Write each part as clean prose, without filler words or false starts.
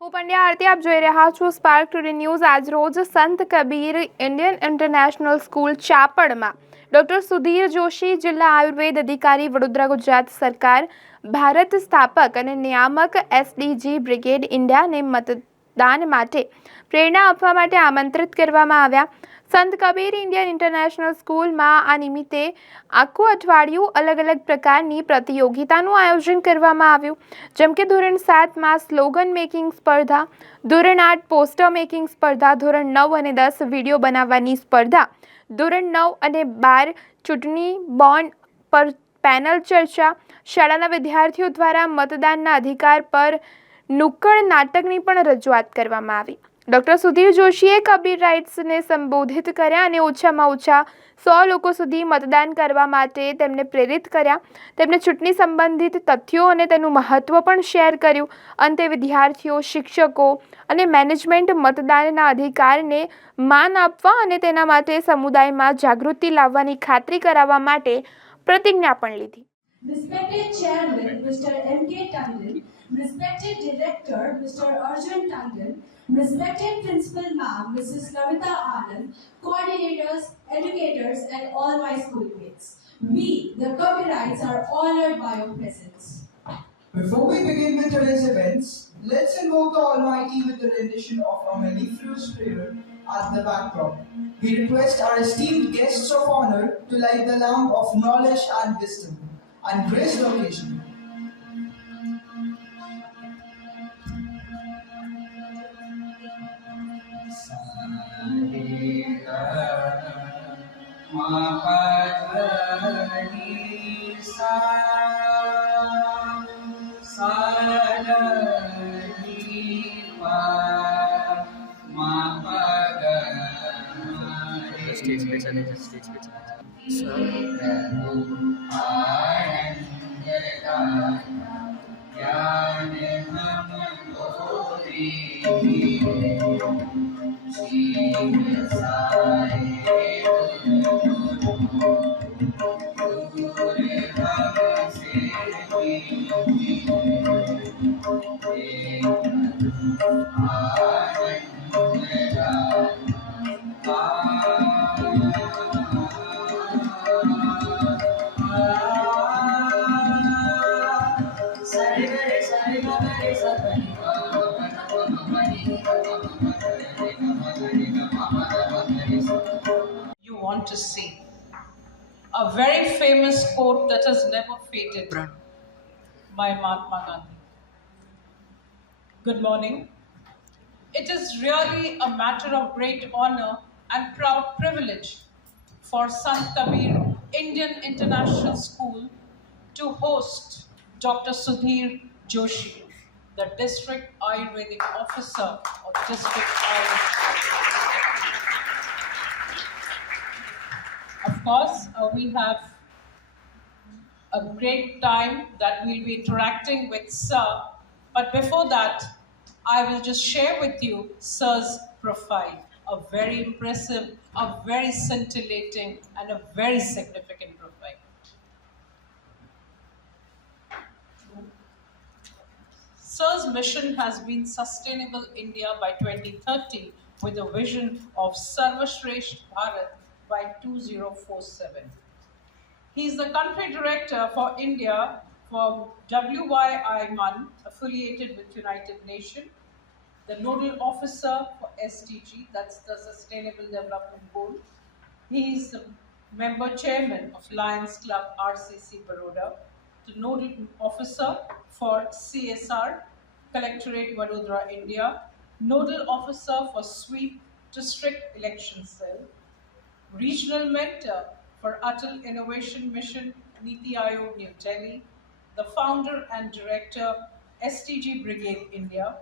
હું પંડ્યા આરતી આપ જોઈ રહ્યા છો સ્પાર્ક ટુડે ન્યૂઝ। આજ રોજ Sant Kabir Indian international school ચાપડમાં ડોક્ટર સુધીર જોશી, જિલ્લા આયુર્વેદ અધિકારી, વડોદરા, ગુજરાત સરકાર, ભારત સ્થાપક અને નિયામક એસડીજી બ્રિગેડ ઇન્ડિયાને મતદાન માટે પ્રેરણા આપવા માટે આમંત્રિત કરવામાં આવ્યા। સંત કબીર ઇન્ડિયન ઇન્ટરનેશનલ સ્કૂલમાં આ નિમિત્તે આખું અઠવાડિયું અલગ અલગ પ્રકારની પ્રતિયોગિતાનું આયોજન કરવામાં આવ્યું, જેમ કે ધોરણ 7માં સ્લોગન મેકિંગ સ્પર્ધા, ધોરણ 8 પોસ્ટર મેકિંગ સ્પર્ધા, ધોરણ 9 અને 10 વિડીયો બનાવવાની સ્પર્ધા, ધોરણ 9 અને 12 ચૂંટણી બોન્ડ પર પેનલ ચર્ચા, શાળાના વિદ્યાર્થીઓ દ્વારા મતદાનના અધિકાર પર નુક્કડ નાટકની પણ રજૂઆત કરવામાં આવી। ડોક્ટર સુધીર જોશીએ કબીર રાઇટ્સને સંબોધિત કર્યા અને ઓછામાં ઓછા 100 લોકો સુધી મતદાન કરવા માટે તેમને પ્રેરિત કર્યા। તેમણે ચૂંટણી સંબંધિત તથ્યો અને તેનું મહત્વ પણ શેર કર્યું। અંતે વિદ્યાર્થીઓ, શિક્ષકો અને મેનેજમેન્ટ મતદાનના અધિકારને માન આપવા અને તેના માટે સમુદાયમાં જાગૃતિ લાવવાની ખાતરી કરાવવા માટે પ્રતિજ્ઞા પણ લીધી। Respected Chairman Mr. M.K. Tandon, respected Director Mr. Arjun Tandon, respected Principal Ma'am Mrs. Navita Anand, coordinators, educators and all my schoolmates. We, the Kabirites, are honored by your presence. Before we begin with today's events, let's invoke the Almighty with the rendition of our mellifluous prayer as the backdrop. We request our esteemed guests of honor to light the lamp of knowledge and wisdom and grace the occasion. You want to see a very famous quote that has never faded by Mahatma Gandhi. Good morning. It is really a matter of great honor and proud privilege for Sant Kabir Indian International School to host Dr. Sudhir Joshi, the District Ayurvedic Officer of District Ayurvedic. Of course, we have a great time that we'll be interacting with Sir, but before that, I will just share with you Sir's profile, a very impressive, a very scintillating, and a very significant profile. Sir's mission has been Sustainable India by 2030 with a vision of Sarvashresht Bharat by 2047. He is the country director for India for WYI1 affiliated with United Nations, the nodal officer for SDG, that's the Sustainable Development Goal. He is the member chairman of Lions Club RCC Baroda, the nodal officer for CSR, Collectorate Vadodara, India, nodal officer for Sweep District Election Cell, regional mentor for Atal Innovation Mission, Niti Aayog, New Delhi, the founder and director, STG Brigade India,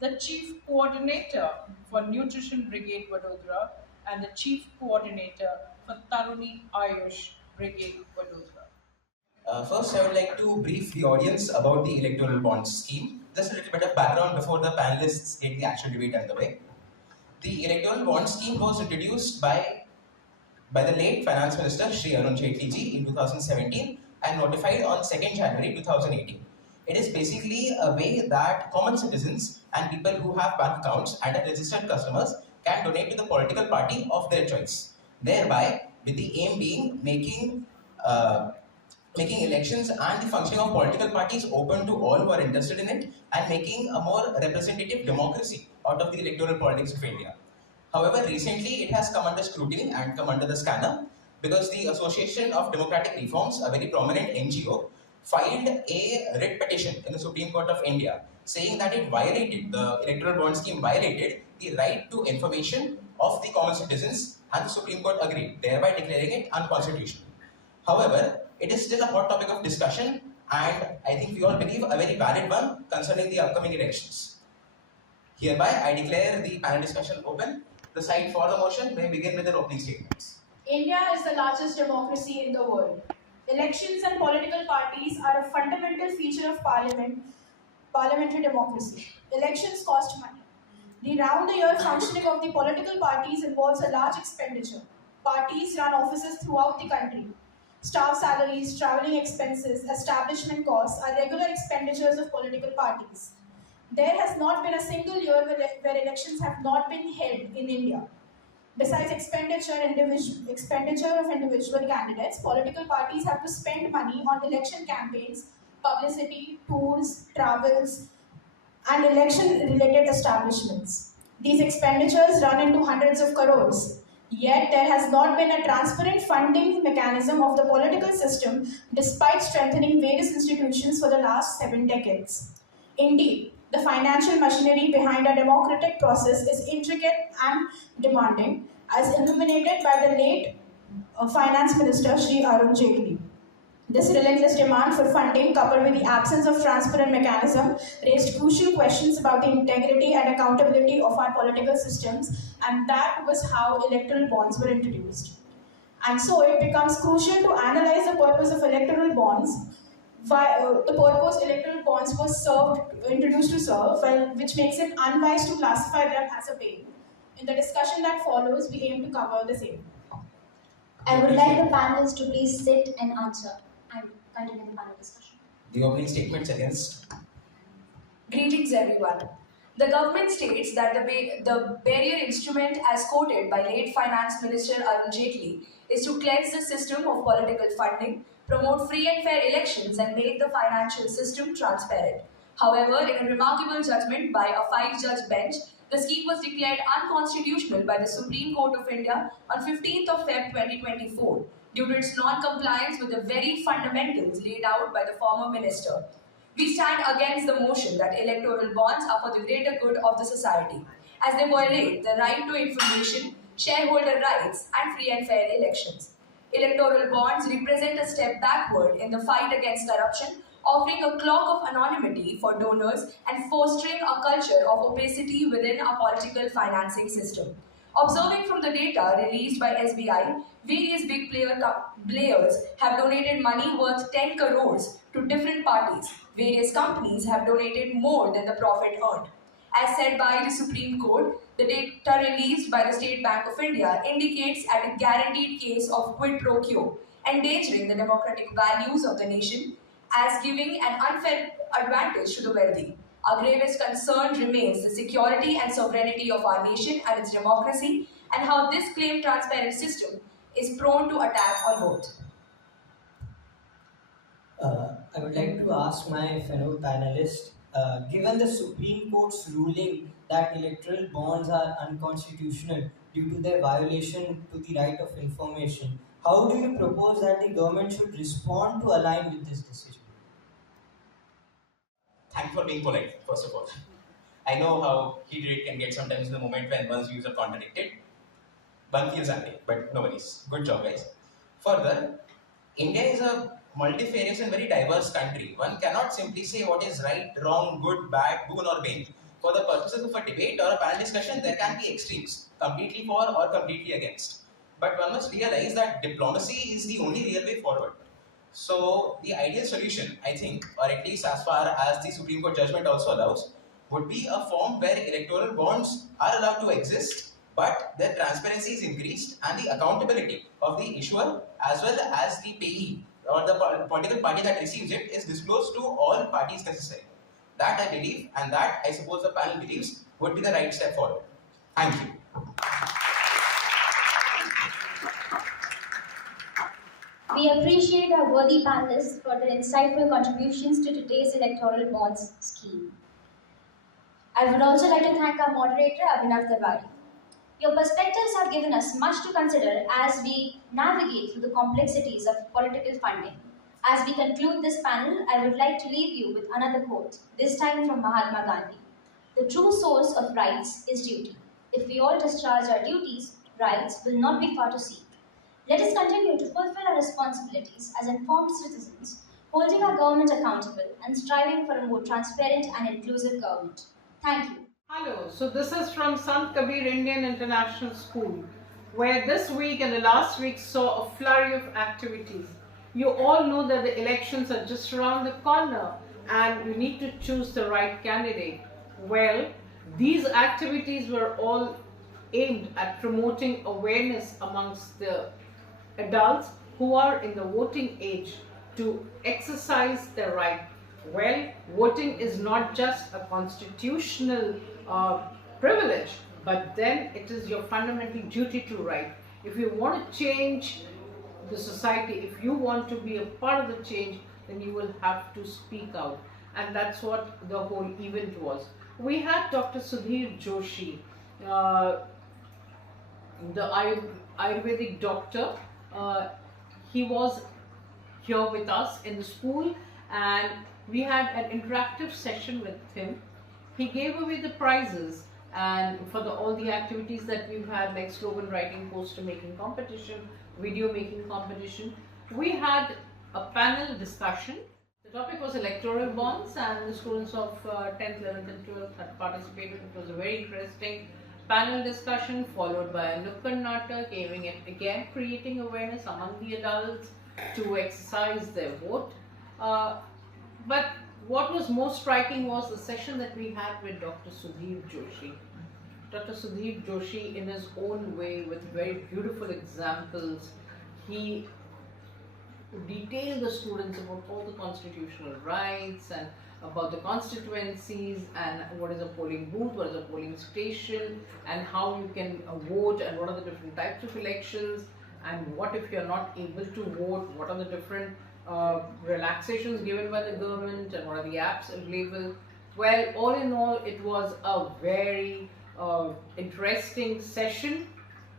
the chief coordinator for Nutrition Brigade Vadodara, and the chief coordinator for Taruni Ayush Brigade Vadodara. First, I would like to brief the audience about the electoral bonds scheme. Just a little bit of background before the panelists get the actual debate underway. The electoral bond scheme was introduced by the late Finance Minister Shri Arun Jaitley ji in 2017 and notified on 2nd January 2018. It is basically a way that common citizens and people who have bank accounts and are registered customers can donate to the political party of their choice. Thereby, with the aim being making elections and the functioning of political parties open to all who are interested in it and making a more representative democracy out of the electoral politics of India. However, recently it has come under scrutiny and come under the scanner because the Association of Democratic Reforms, a very prominent NGO, filed a writ petition in the Supreme Court of India saying that the electoral bond scheme violated the right to information of the common citizens, and the Supreme Court agreed, thereby declaring it unconstitutional. However, it is still a hot topic of discussion, and I think we all believe a very valid one concerning the upcoming elections. Hereby, I declare the panel discussion open. The side for the motion may begin with their opening statements. India is the largest democracy in the world. Elections and political parties are a fundamental feature of parliamentary democracy. Elections cost money. The round-the-year functioning of the political parties involves a large expenditure. Parties run offices throughout the country. Staff salaries, travelling expenses, establishment costs are regular expenditures of political parties. There has not been a single year where elections have not been held in India. Besides expenditure of individual candidates, political parties have to spend money on election campaigns, publicity, tours, travels, and election-related establishments. These expenditures run into hundreds of crores. Yet there has not been a transparent funding mechanism of the political system despite strengthening various institutions for the last 7 decades. Indeed, the financial machinery behind a democratic process is intricate and demanding, as illuminated by the late Finance Minister Shri Arun Jaitley. This relentless demand for funding, coupled with the absence of transparent mechanism, raised crucial questions about the integrity and accountability of our political systems, and that was how electoral bonds were introduced. And so it becomes crucial to analyze the purpose of electoral bonds. The purpose electoral bonds were introduced to serve, which makes it unwise to classify them as a bail. In the discussion that follows, we aim to cover the same. I would like the panelists to please sit and answer and continue the panel discussion. The opening statements against. Greetings everyone. The government states that the barrier instrument as quoted by late Finance Minister Arun Jaitley is to cleanse the system of political funding, promote free and fair elections and make the financial system transparent. However, in a remarkable judgment by a 5-judge bench, the scheme was declared unconstitutional by the Supreme Court of India on 15th of Feb 2024 due to its non-compliance with the very fundamentals laid out by the former minister. We stand against the motion that electoral bonds are for the greater good of the society, as they violate the right to information, shareholder rights, and free and fair elections. Electoral bonds represent a step backward in the fight against corruption, offering a cloak of anonymity for donors and fostering a culture of opacity within our political financing system. Observing from the data released by SBI, various big players have donated money worth 10 crores to different parties. Various companies have donated more than the profit earned. As said by the Supreme Court, the data released by the State Bank of India indicates a guaranteed case of quid pro quo, endangering the democratic values of the nation as giving an unfair advantage to the wealthy. Our gravest concern remains the security and sovereignty of our nation and its democracy, and how this claimed transparent system is prone to attack on both. I would like to ask my fellow panelists, given the Supreme Court's ruling that electoral bonds are unconstitutional due to their violation to the right of information, how do you propose that the government should respond to align with this decision? Thank you for being polite, first of all. I know how heated it can get sometimes in the moment when one's views are contradicted. One feels angry, but no worries. Good job, guys. Further, India is a multifarious and very diverse country. One cannot simply say what is right, wrong, good, bad, boon or bane. For the purposes of a debate or a panel discussion, there can be extremes, completely for or completely against. But one must realize that diplomacy is the only real way forward. So the ideal solution, I think, or at least as far as the Supreme Court judgment also allows, would be a form where electoral bonds are allowed to exist, but their transparency is increased and the accountability of the issuer as well as the payee or the political party that receives it is disclosed to all parties necessary. That I believe, and that I suppose the panel believes, would be the right step forward. Thank you. We appreciate our worthy panelists for their insightful contributions to today's electoral bonds scheme. I would also like to thank our moderator, Abhinav Tarwadi. Your perspectives have given us much to consider as we navigate through the complexities of political funding. As we conclude this panel, I would like to leave you with another quote, this time from Mahatma Gandhi. The true source of rights is duty. If we all discharge our duties, rights will not be far to seek. Let us continue to fulfill our responsibilities as informed citizens, holding our government accountable and striving for a more transparent and inclusive government. Thank you. Hello, so this is from Sant Kabir Indian International School, where this week and the last week saw a flurry of activities. You all know that the elections are just around the corner and you need to choose the right candidate. Well, these activities were all aimed at promoting awareness amongst the adults who are in the voting age to exercise their right. Well, voting is not just a constitutional privilege, but then it is your fundamental duty to right. If you want to change the society, if you want to be a part of the change, then you will have to speak out. And that's what the whole event was. We had Dr. Sudhir Joshi, the Ayurvedic doctor. He was here with us in the school and we had an interactive session with him. He gave away the prizes and for all the activities that we've had, like slogan writing, poster making competition, video making competition. We had a panel discussion. The topic was electoral bonds and the students of 10th, 11th and 12th had participated. It was a very interesting panel discussion followed by a Nukkad Natak, aiming at again creating awareness among the adults to exercise their vote. But what was most striking was the session that we had with Dr. Sudhir Joshi. Dr. Sudhir Joshi, in his own way, with very beautiful examples, he detailed the students about all the constitutional rights and about the constituencies and what is a polling booth, what is a polling station, and how you can vote and what are the different types of elections, and what if you're not able to vote, what are the different relaxations given by the government and what are the apps available. Well, all in all, it was a very interesting session.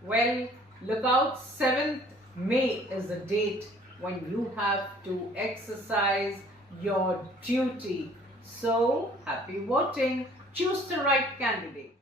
Well, look out, 7th May is the date when you have to exercise your duty. So, happy voting. Choose the right candidate.